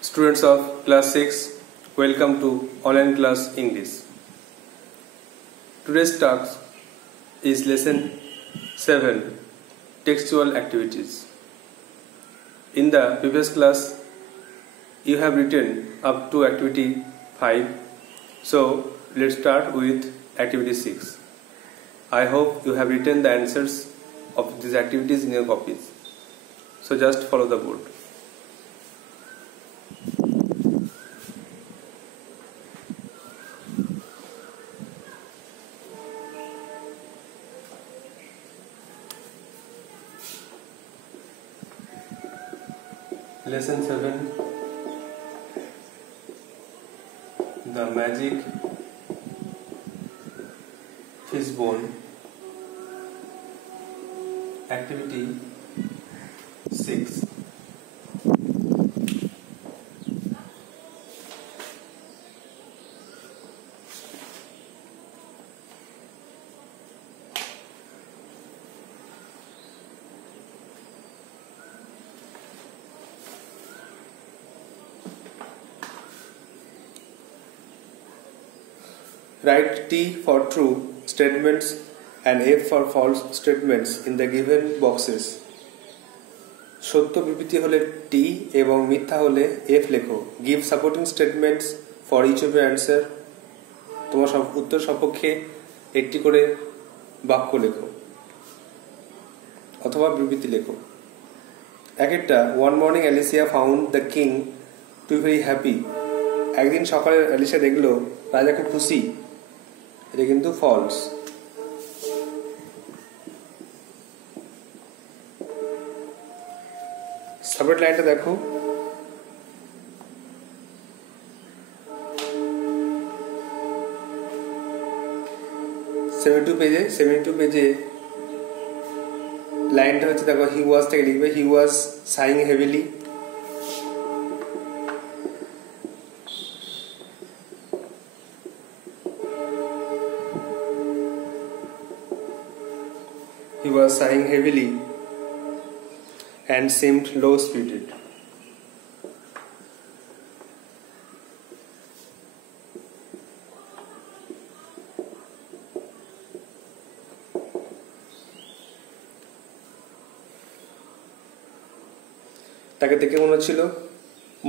Students of class 6, welcome to online class English. Today's task is lesson 7, textual activities. In the previous class, you have written up to activity 5. So let's start with activity 6. I hope you have written the answers of these activities in your copies. So just follow the board. Lesson 7, the magic fishbone. Activity 6. Write T for true statements and F for false statements in the given boxes. সত্য বিবৃতি হলে T এবং মিথ্যা হলে F লেখো. Give supporting statements for each of your answer. তোমার উত্তর সপক্ষে একটি করে বাক্য লেখো অথবা বিবৃতি লেখো. একটা one morning Alicia found the king to be very happy. একদিন সকালে অ্যালিসিয়া দেখলো রাজা খুব খুশি. এটা কিন্তু ফলস. সাবজেক্ট লাইনটা দেখো. সেভেন্টি টু পেজে লাইনটা হচ্ছে দেখো হি ওয়াজ থেকে লিখবে he was sighing heavily. He was sighing heavily and seemed low-spirited. তাকে দেখে মনে হচ্ছিল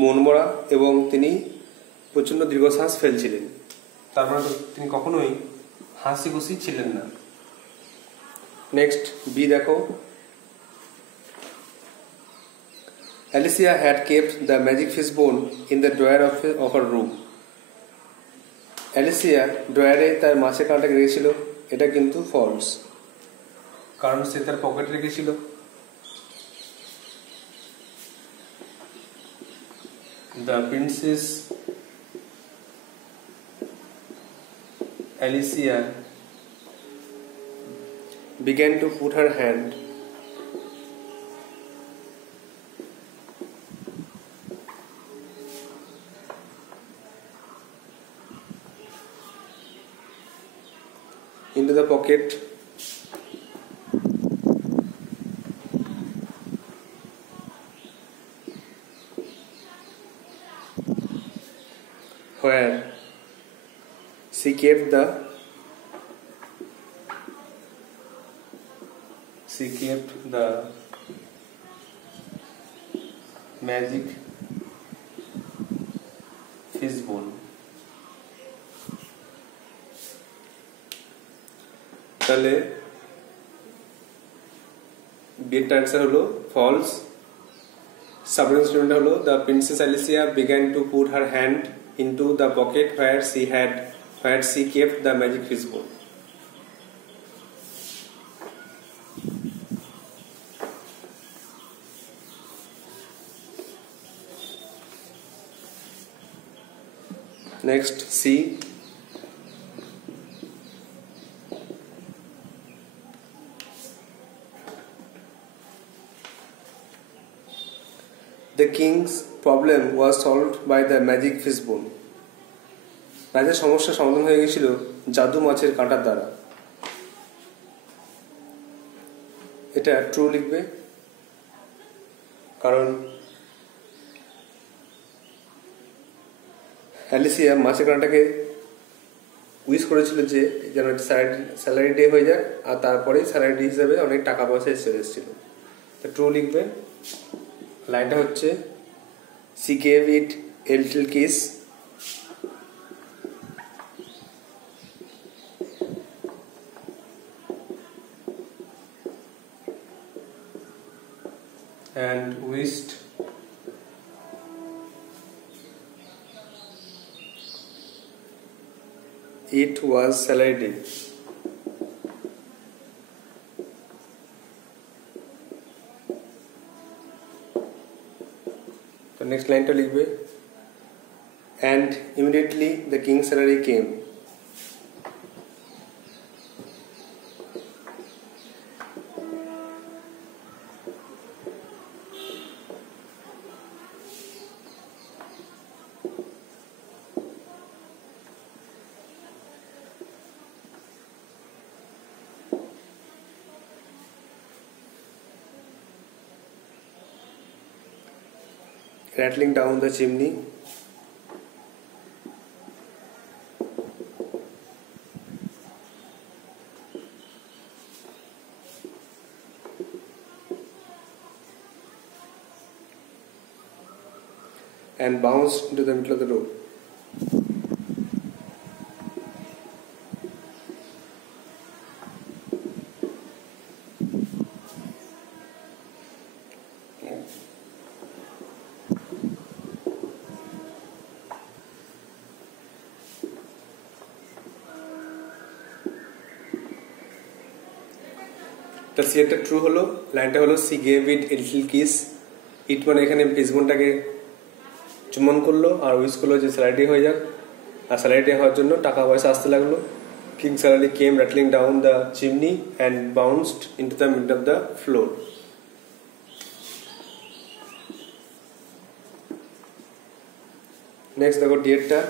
মনমরা এবং তিনি প্রচণ্ড দীর্ঘশ্বাস ফেলছিলেন. তার মানে তিনি কখনোই হাসি খুশি ছিলেন না. নেক্সট বি দেখো. Alicia had kept the magic fishbone in the drawer of her room. Alicia ড্রয়ারে তার মাছের কাঁটাকে রেখেছিল. এটা কিন্তু ফলস, কারণ সে তার পকেটে রেখেছিল. The princess Alicia began to put her hand into the pocket where she kept the magic fishbone. তাহলে বিয়ের আনসার হলো ফলস. সাবজেক্ট স্টেটমেন্ট হলো the princess Alicia began to put her hand into the pocket where she kept the magic fishbone. Next, C. The king's problem was solved by the magic fishbone. রাজার সমস্যার সমাধান হয়ে গেছিল জাদু মাছের কাঁটার দ্বারা. এটা ট্রু লিখবে, কারণ অ্যালিসিয়া মাসে কানাটাকে উইশ করেছিল যে যেন একটা স্যালারি ডে হয়ে যাক, আর তারপরেই স্যালারি ডে হিসাবে অনেক টাকা পয়সা চলে এসেছিল। তো ট্রু লিখবে। লাইনটা হচ্ছে she gave it a little kiss and wished it was salary day. तो नेक्स्ट लाइनটা লিখবে and immediately the king's salary came. Rattling down the chimney. And bounced into the middle of the road. তো সিয়েরটা ট্রু হলো, লাইনটা হলো she gave it a little kiss. It মানে এখানে ফেসবনটাকে চুম্বন করলো আর উইশ করলো যে স্যালারি হয়ে যাক, আর স্যালারি হওয়ার জন্য টাকা পয়সা আসতে লাগলো। King salary came rattling down the chimney and bounced into the mid of the floor. Next দেখো ডিএডটা।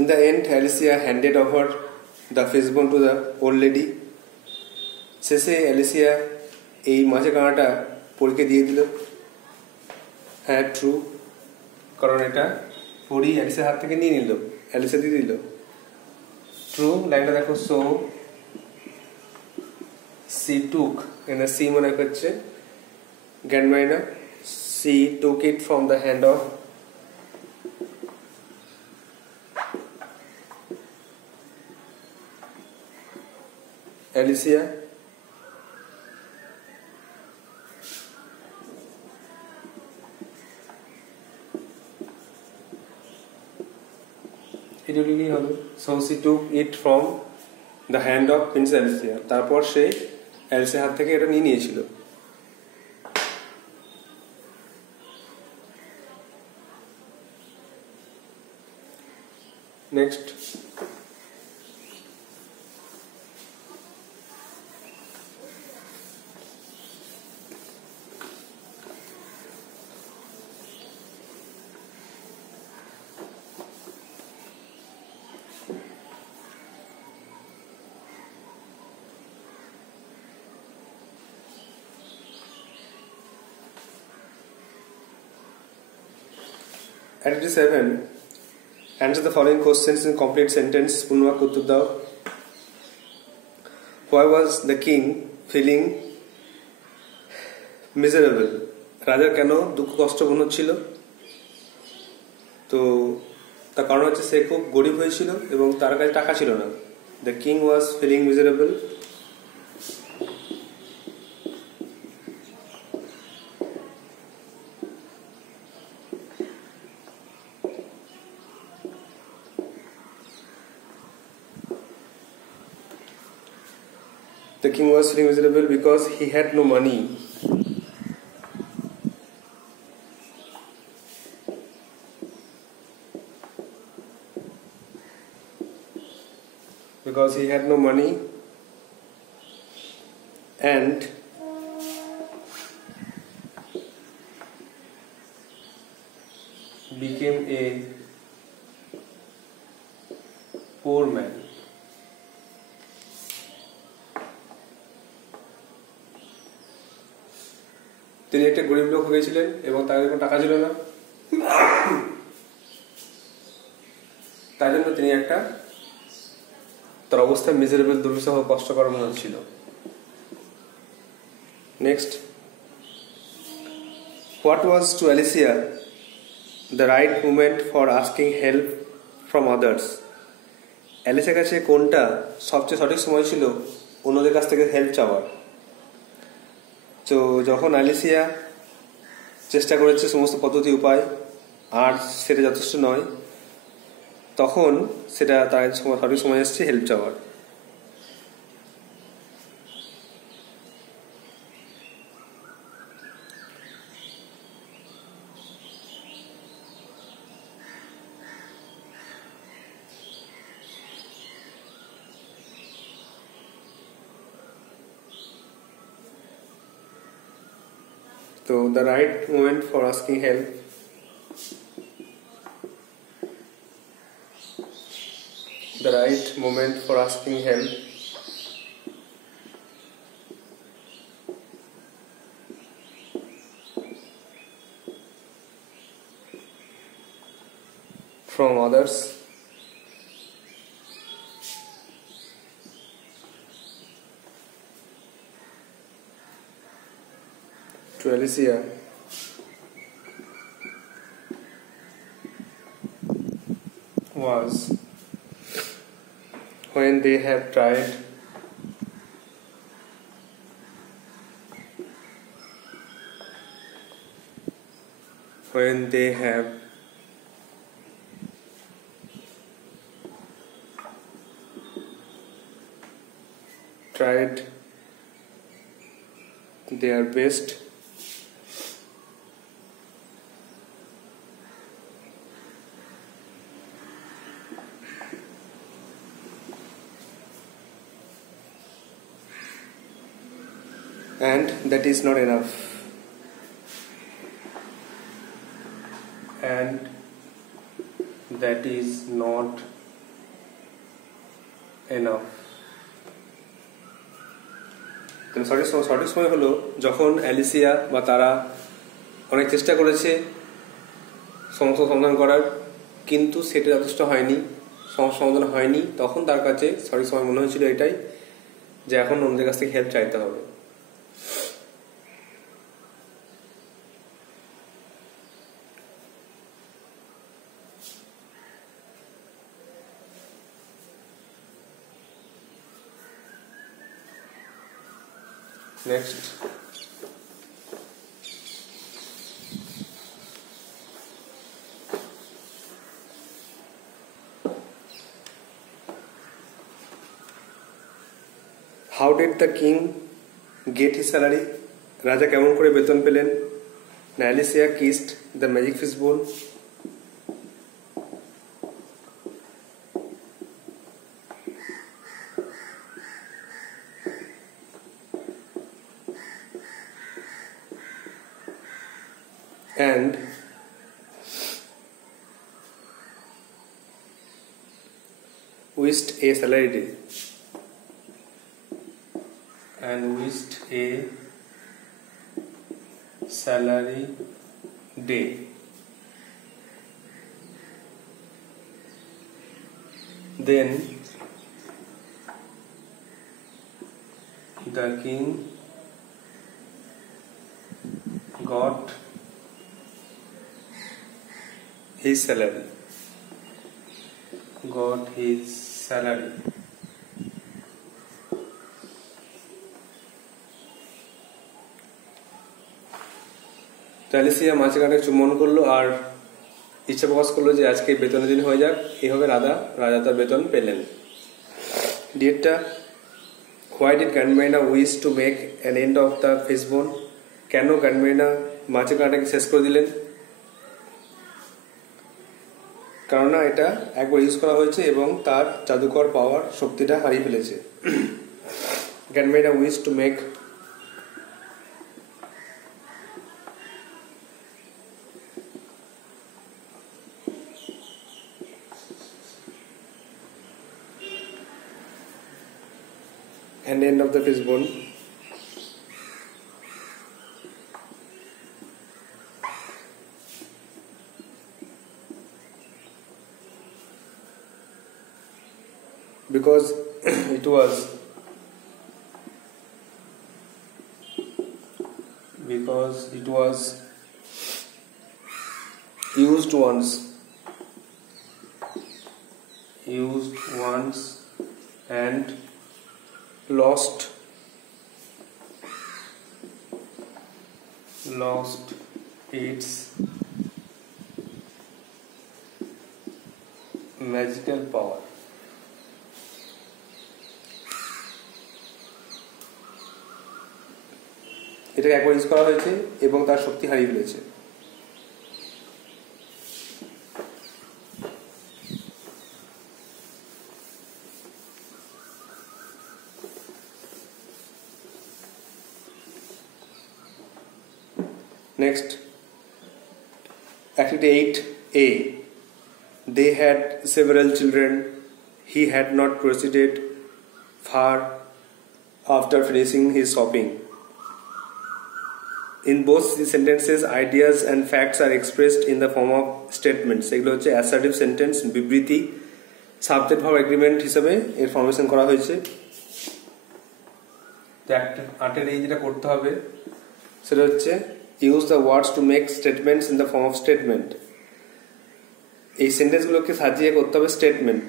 In the end, Alicia handed over the fishbone to the old lady. শেষে অ্যালিসিয়া এই মাছের কাঁটাটা পরীকে দিয়ে দিল। হ্যাঁ ট্রু, কারণ এটা পরি অ্যালিসিয়ার হাত থেকে নিয়ে নিল, অ্যালিসিয়া দিয়ে দিল। ট্রু, লাইনটা দেখো সো সি টুক, এখানে সি মনে করছে Grandmarina, she took it from the hand of Alicia ইডিওলি হবে। So she took it from the hand of princess Alicia, তারপর সে অ্যালিসিয়ার হাত থেকে এটা নিয়ে নিয়েছিল। Next Activity 7. Answer the following questions in complete sentence. পূর্ণবাক্য উত্তর দাও। Why was the king feeling miserable? রাজার কেন দুঃখ কষ্ট মনে হচ্ছিল? তো তার কারণ হচ্ছে সে খুব গরিব হয়েছিল এবং তার কাছে টাকা ছিল না। The king was feeling miserable because he had no money. Because he had no money and became a poor man. তিনি একটা গরিব লোক হয়েছিলেন এবং তার কোনো টাকা ছিল না, তাই জন্য তিনি একটা তার অবস্থা মিজারেবল, দুর্বিষহ, কষ্টকর মনে হচ্ছিল। Next, what was to Alicia the right moment for asking help from others? অ্যালিসিয়ার কাছে কোনটা সবচেয়ে সঠিক সময় ছিল অন্যদের কাছ থেকে হেল্প চাওয়ার? তো যখন অ্যালিসিয়া চেষ্টা করেছে সমস্ত পদ্ধতি উপায় আর সেটা যথেষ্ট নয়, তখন সেটা তার সঠিক সময় এসেছে হেল্প চাওয়ার। So the right moment for asking help from others to Alicia was when they have tried their best and that is not enough, সঠিক সময় হলো যখন অ্যালিসিয়া বা তারা অনেক চেষ্টা করেছে সমস্যা সমাধান করার, কিন্তু সেটা যথেষ্ট হয়নি, সমস্যা সমাধান হয়নি। তখন তার কাছে সঠিক সময় মনে হয়েছিল এটাই, যে এখন অন্যদের কাছ থেকে হেল্প চাইতে হবে। Next, how did the king get his salary? রাজা কেমন করে বেতন পেলেন? Alicia kissed the magic fish bowl. And wished a salary day. Then the king got his salary. Alicia মাছের কাঁটায় চুম্বন করলো আর ইচ্ছা প্রকাশ করলো যে আজকে বেতনের দিন হয়ে যাক। এইভাবে রাজা তার বেতন পেলেন। ডিয়েটটা, why did Grandmarina wish to make an end of the fishbone? কেন গ্র্যান্ডমাইনা মাছের কাঁটাকে শেষ করে দিলেন? কেননা এটা একবার ইউজ করা হয়েছে এবং তার জাদুকর পাওয়ার শক্তিটা হারিয়ে ফেলেছে। Grandmarina wish to make an end of the fish bone because it was used once and lost its magical power. এটাকে একবার ইউজ করা হয়েছে এবং তার শক্তি হারিয়ে ফেলেছে। Next, activity 8A. They had several children. He had not proceeded far after finishing his shopping. In both the sentences, ideas and facts are expressed in the form of statements. এগুলো হচ্ছে assertive sentence, বিবৃতি, subject verb agreement হিসেবে এর ফরমেশন করা হয়েছে। আটের এই যেটা করতে হবে সেটা হচ্ছে use the words to make statements in the form of statement. এই সেন্টেন্সগুলোকে সাজিয়ে করতে হবে statement.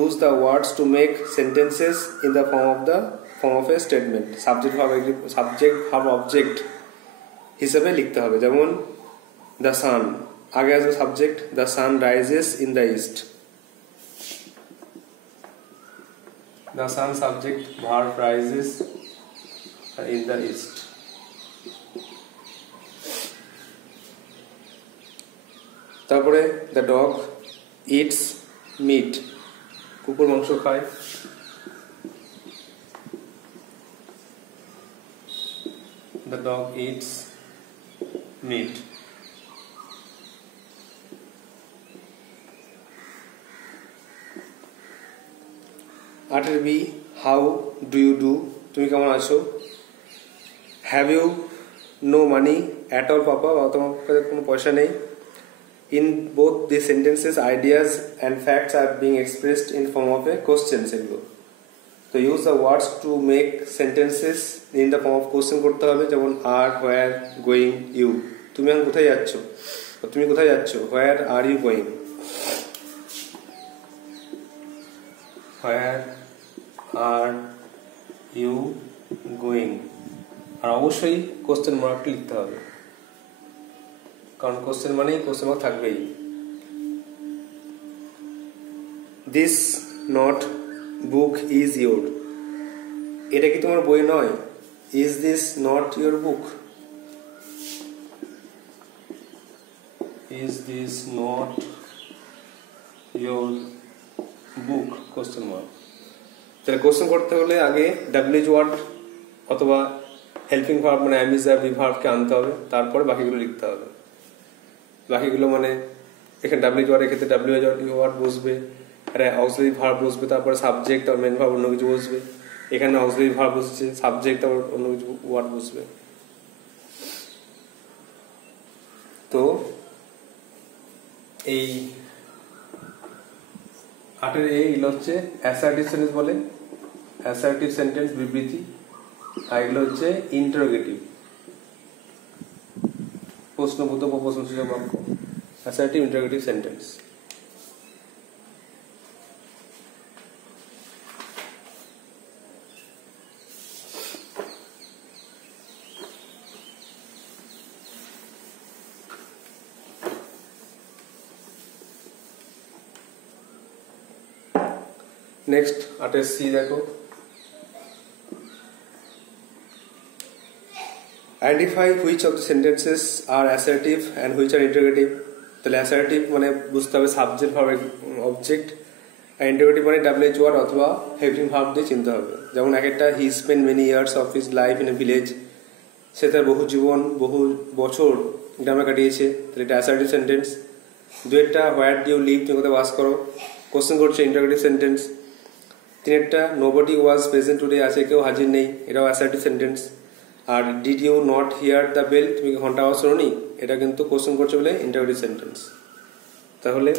use the words to make sentences in the form of a statement. Subject verb object হিসেবে লিখতে হবে। যেমন দ্য সান, আগে আসবে subject, the sun rises in the east. The sun subject, verb rises in the east. তারপরে the dog eats meat, কুকুর মাংস খায়। The dog eats meat. আটের B, how do you do, তুমি কেমন আছো। Have you no money at all papa, তোমার কাছে কোনো পয়সা নেই। In both the sentences, ideas and facts are being expressed in form of a question. So use the words to make sentences in the form of question করতে হবে। যেমন are, where, going, you. তুমি এখন কোথায় যাচ্ছ, তুমি কোথায় যাচ্ছ। Where are you going? Where are you going? আর অবশ্যই কোশ্চেন মার্ক লিখতে হবে, কারণ কোশ্চেন মানেই কোশ্চেন মার্ক থাকবেই। This not book is your, এটা কি তোমার বই নয়। Is this not your book, is this not your book, question mark. তাহলে কোশ্চেন করতে হলে আগে ডাব্লিউএইচ ওয়ার্ড অথবা হেল্পিং ভার্ব মানে অ্যাম ইজ দ্য বি ভার্বকে আনতে হবে, তারপরে বাকিগুলো লিখতে হবে। বাকিগুলো মানে এখানে ডাব্লিউএইচ ওয়ার্ডের ক্ষেত্রে ডাব্লিউএইচ ওয়ার্ড বসবে, আর অক্সিলারি ভার্ব বসবে, তারপরে সাবজেক্ট আর মেন ভার্ব অন্য কিছু বসবে। এখানে অক্সিলারি ভার্ব বসছে, সাবজেক্ট আর অন্য কিছু ওয়ার্ড বসবে। তো এই আটের এইগুলো হচ্ছে অ্যাসার্টিভ সেন্টেন্স বলে, অ্যাসার্টিভ সেন্টেন্স বিবৃতি, আর এগুলো হচ্ছে ইন্টারোগেটিভ প্রশ্নবোধক বা প্রশ্নসূচক বাক্য, অ্যাসার্টিভ ইন্টারোগেটিভ সেন্টেন্স। নেক্সট আটের সি দেখো, identify which of the sentences are assertive and which are interrogative. তাহলে অ্যাসার্টিভ মানে বুঝতে হবে সাবজেক্ট ভার্ব অবজেক্ট, আর ইন্টারোগেটিভ মানে ডাব্লিউএইচ ওয়ার্ড অথবা হেল্পিং ভার্ব দিয়ে চিনতে হবে। যেমন এক একটা, he spend many years of his life in a village, সে তার বহু জীবন বহু বছর গ্রামে কাটিয়েছে, তাহলে এটা অ্যাসার্টিভ সেন্টেন্স। দু একটা, হোয়ার ডু ইউ লিভ, তুমি কোথায় বাস করো, কোশ্চেন করছে, ইন্টারোগেটিভ সেন্টেন্স। তিনেরটা, নোবডি ওয়াজ প্রেজেন্ট টুডে, আছে কেউ হাজির নেই, এটাও অ্যাসার্টিভ সেন্টেন্স। আর did you not hear the bell, তুমি কি ঘন্টা আওয়াজ শোনোনি, এটা কিন্তু কোশ্চেন করছে বলে ইন্টারোগেটিভ সেন্টেন্স। তাহলে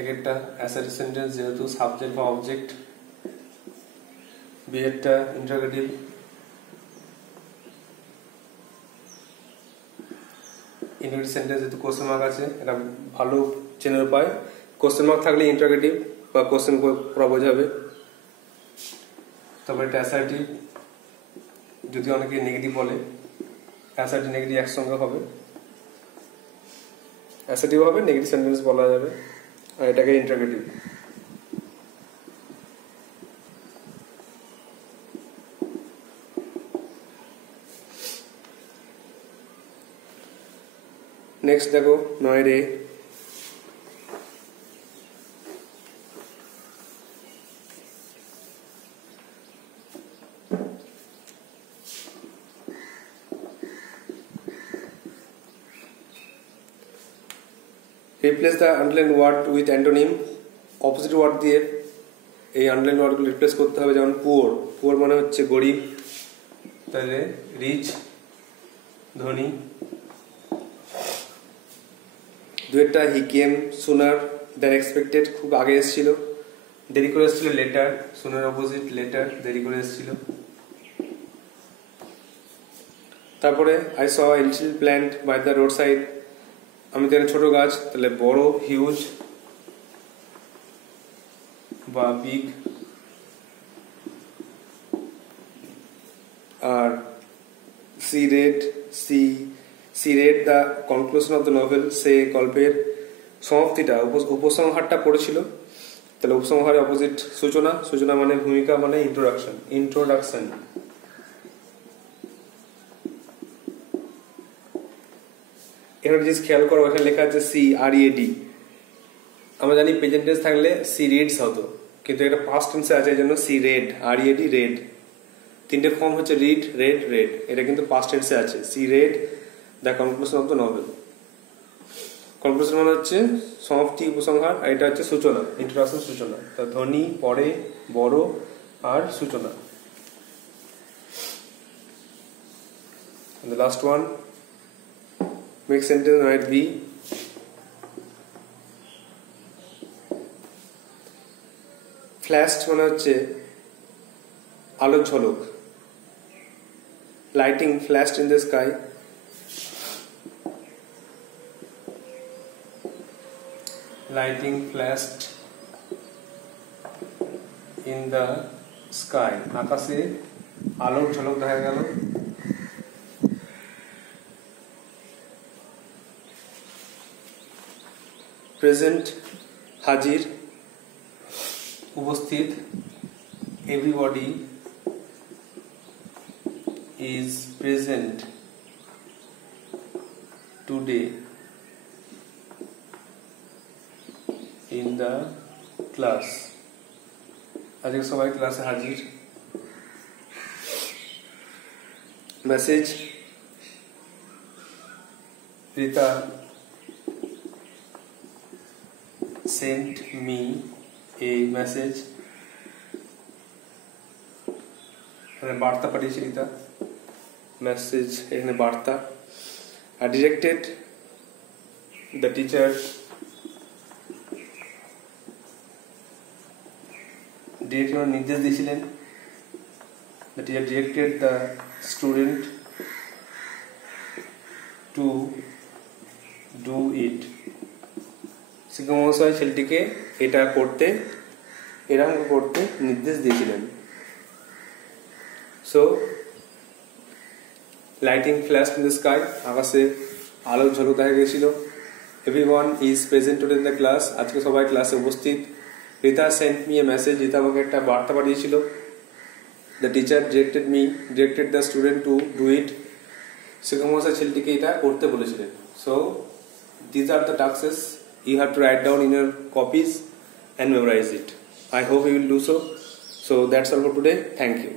এক একটা অ্যাসার্টিভ সেন্টেন্স যেহেতু সাবজেক্ট বা অবজেক্ট, বি একটা ইন্টারোগেটিভ, ইন্টারোগেটিভ সেন্টেন্স যেহেতু কোশ্চেন মার্ক আছে, এটা ভালো চেনার উপায়। কোশ্চেন মার্ক থাকলে ইন্টারোগেটিভ বা কোশ্চেন করা বোঝাবে। তারপরে এটা অ্যাসার্টিভ, যদি অনেকে নেগেটিভ বলে, অ্যাসার্টিভ নেগেটিভ একসঙ্গে হবে, অ্যাসার্টিভ হবে, নেগেটিভ সেন্টেন্স বলা যাবে, আর এটাকে ইন্টারোগেটিভ। নেক্সট দেখো 9 replace the underline word with antonym. Opposite word দিয়ে এই আন্ডারলাইন ওয়ার্ডগুলো রিপ্লেস করতে হবে। যেমন পুয়ার, পুয়ার মানে হচ্ছে গরিব, তাহলে রিচ ধনী। দুয়েরটা হি কেম সুনার দ্যান এক্সপেক্টেড, খুব আগে এসেছিল, দেরি করে এসেছিল লেটার, সুনার অপোজিট লেটার, দেরি করে এসেছিল। তারপরে I saw a little plant by the road side, আমি দেখলাম ছোট গাছ, তাহলে বড় হিউজ বা বিগ। আর she read the conclusion of the novel, সে গল্পের সমাপ্তিটা, উপসংহারটা পড়েছিল, তাহলে উপসংহারের অপোজিট সূচনা, সূচনা মানে ভূমিকা মানে ইন্ট্রোডাকশন। এখানে জিনিস খেয়াল করো, এখানে লেখা আছে CREAD। আমরা জানি প্রেজেন্ট টেন্স থাকলে সি রিডস হতো, কিন্তু এটা পাস্ট টেন্সে আছে, এই জন্য সি রেড, READ রেড। তিনটে ফর্ম হচ্ছে রিড, রেড, এটা কিন্তু পাস্ট টেন্সে আছে। She read the conclusion of the novel. Conclusion মানে হচ্ছে সমাপ্তি, উপসংহার, আর এটা হচ্ছে সূচনা, ইন্ট্রোডাকশন, সূচনা। তা ধনী, পরে, বড়, আর সূচনা। The last one, make sentence might be flashed মানে হচ্ছে আলোক ঝলক, lighting flashed in the sky, lighting flashed in the sky, আকাশে আলোক ঝলক দেখা গেল। প্রেজেন্ট হাজির, উপস্থিত, everybody is present today in the class, আজকে সবাই ক্লাসে হাজির। মেসেজ, Rita sent me a message, এখানে বার্তা পাঠিয়েছে রীতা, মেসেজ এখানে বার্তা। আর ডিরেক্টেড, দ্য টিচার নির্দেশ দিয়েছিলেন, the teacher directed the student to do it, শিক্ষক মহাশয় ছেলেটিকে এটা করতে, এরকম করতে নির্দেশ দিয়েছিলেন। So lighting flash in the sky, আকাশে আলো ঝলক দেখা গেছিল। Everyone is present today in the class, আজকে সবাই ক্লাসে উপস্থিত। Rita sent me a message, Rita আমাকে একটা বার্তা পাঠিয়েছিল। The teacher directed the student to do it, শিক্ষক মহাশয় ছেলেটিকে এটা করতে বলেছিলেন। So this are the tasks you have to write down in your copies and memorize it. I hope you will do so. So that's all for today. Thank you.